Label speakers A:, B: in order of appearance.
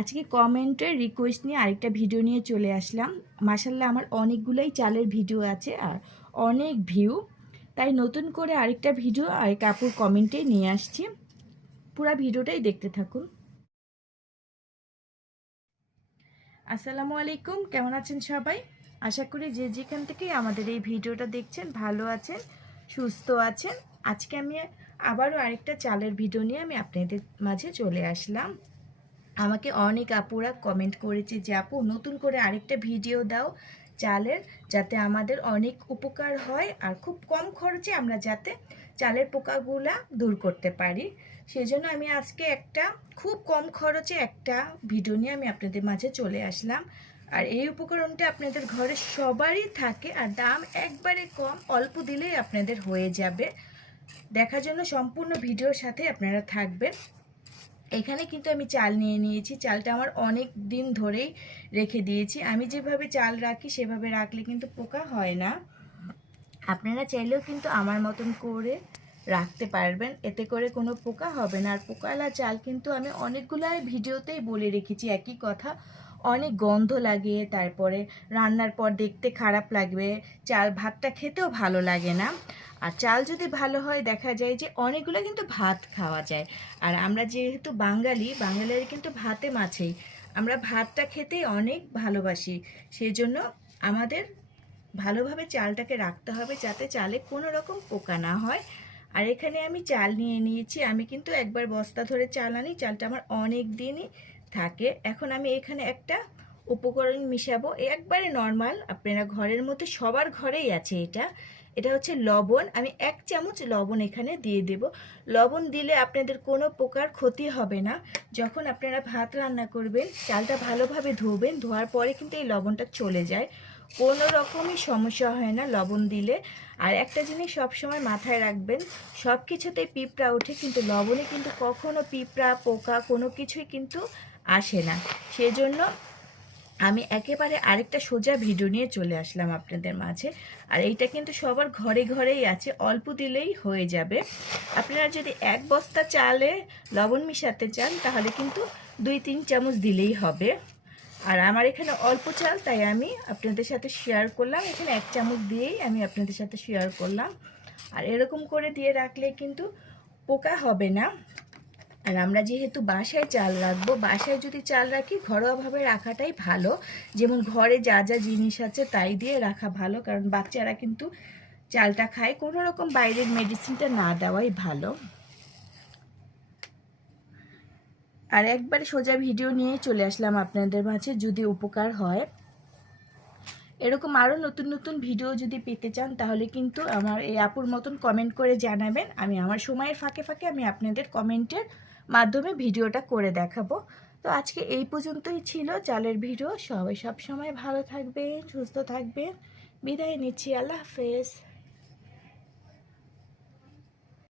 A: আজকে কমেন্টের রিকোয়েস্ট নিয়ে আরেকটা ভিডিও নিয়ে চলে আসলাম। মাসাল্লাহ আমার অনেকগুলোই চালের ভিডিও আছে আর অনেক ভিউ তাই নতুন করে আরেকটা ভিডিও আর কাপুর কমেন্টে নিয়ে আসছি। পুরো ভিডিওটাই দেখতে থাকুন। আসসালামু আলাইকুম, কেমন আছেন সবাই? আশা করি যে যেখান থেকে আমাদের এই ভিডিওটা দেখছেন, ভালো আছেন, সুস্থ আছেন। আজকে আমি আবারও আরেকটা চালের ভিডিও নিয়ে আমি আপনাদের মাঝে চলে আসলাম। আমাকে অনেক আপুরা কমেন্ট করেছে যে, আপু, নতুন করে আরেকটা ভিডিও দাও চালের, যাতে আমাদের অনেক উপকার হয় আর খুব কম খরচে আমরা যাতে চালের পোকাগুলা দূর করতে পারি। সেজন্য আমি আজকে একটা খুব কম খরচে একটা ভিডিও নিয়ে আমি আপনাদের মাঝে চলে আসলাম। আর এই উপকরণটা আপনাদের ঘরে সবারই থাকে আর দাম একবারে কম, অল্প দিলেই আপনাদের হয়ে যাবে। দেখার জন্য সম্পূর্ণ ভিডিওর সাথে আপনারা থাকবেন। এখানে কিন্তু আমি চাল নিয়ে নিয়েছি। চালটা আমার অনেক দিন ধরেই রেখে দিয়েছি। আমি যেভাবে চাল রাখি, সেভাবে রাখলে কিন্তু পোকা হয় না। আপনারা চাইলেও কিন্তু আমার মতন করে রাখতে পারবেন। এতে করে কোনো পোকা হবে না। আর পোকালা চাল কিন্তু আমি অনেকগুলাই ভিডিওতেই বলে রেখেছি, একই কথা। অনেক গন্ধ লাগে, তারপরে রান্নার পর দেখতে খারাপ লাগবে। চাল ভাতটা খেতেও ভালো লাগে না। আর চাল যদি ভালো হয়, দেখা যায় যে অনেকগুলো কিন্তু ভাত খাওয়া যায়। আর আমরা যেহেতু বাঙালি, বাঙালিরা কিন্তু ভাতে মাছেই। আমরা ভাতটা খেতেই অনেক ভালোবাসি। সেই জন্য আমাদের ভালোভাবে চালটাকে রাখতে হবে যাতে চালে কোনো রকম পোকা না হয়। আর এখানে আমি চাল নিয়ে নিয়েছি। আমি কিন্তু একবার বস্তা ধরে চাল আনি, চালটা আমার অনেক দিনই থাকে। এখন আমি এখানে একটা উপকরণ মিশাবো। একবারে নর্মাল, আপনারা ঘরের মধ্যে সবার ঘরেই আছে এটা। এটা হচ্ছে লবণ। আমি এক চামচ লবণ এখানে দিয়ে দেব। লবণ দিলে আপনাদের কোনো প্রকার ক্ষতি হবে না। যখন আপনারা ভাত রান্না করবেন, চালটা ভালোভাবে ধোবেন, ধোয়ার পরে কিন্তু এই লবণটা চলে যায়। কোনো রকমই সমস্যা হয় না লবণ দিলে। আর একটা জিনিস সবসময় মাথায় রাখবেন সব কিছুতেই পিঁপড়া ওঠে, কিন্তু লবণে কিন্তু কখনো পিঁপড়া, পোকা কোনো কিছুই কিন্তু আসে না। সেজন্য আমি একেবারে আরেকটা সোজা ভিডিও নিয়ে চলে আসলাম আপনাদের মাঝে। আর এইটা কিন্তু সবার ঘরে ঘরেই আছে, অল্প দিলেই হয়ে যাবে। আপনারা যদি এক বস্তা চালে লবণ মিশাতে চান, তাহলে কিন্তু দুই তিন চামচ দিলেই হবে। আর আমার এখানে অল্প চাল, তাই আমি আপনাদের সাথে শেয়ার করলাম। এখানে এক চামচ দিয়েই আমি আপনাদের সাথে শেয়ার করলাম। আর এরকম করে দিয়ে রাখলে কিন্তু পোকা হবে না। আর আমরা যেহেতু বাসায় চাল রাখব, বাসায় যদি চাল রাখি, ঘরোয়াভাবে রাখাটাই ভালো। যেমন ঘরে যা যা জিনিস আছে তাই দিয়ে রাখা ভালো, কারণ বাচ্চারা কিন্তু চালটা খায়। কোনো রকম বাইরের মেডিসিনটা না দেওয়াই ভালো। আর একবারে সোজা ভিডিও নিয়ে চলে আসলাম আপনাদের মাঝে, যদি উপকার হয়। এরকম আরও নতুন নতুন ভিডিও যদি পেতে চান, তাহলে কিন্তু আমার এই আপুর মতন কমেন্ট করে জানাবেন। আমি আমার সময়ের ফাঁকে ফাঁকে আমি আপনাদের কমেন্টের মাধ্যমে ভিডিওটা করে দেখাবো। তো আজকে এই পর্যন্তই ছিল চালের ভিডিও। সবাই সব সময় ভালো থাকবেন, সুস্থ থাকবেন। বিদায় নিচ্ছি, আল্লাহ হাফেজ।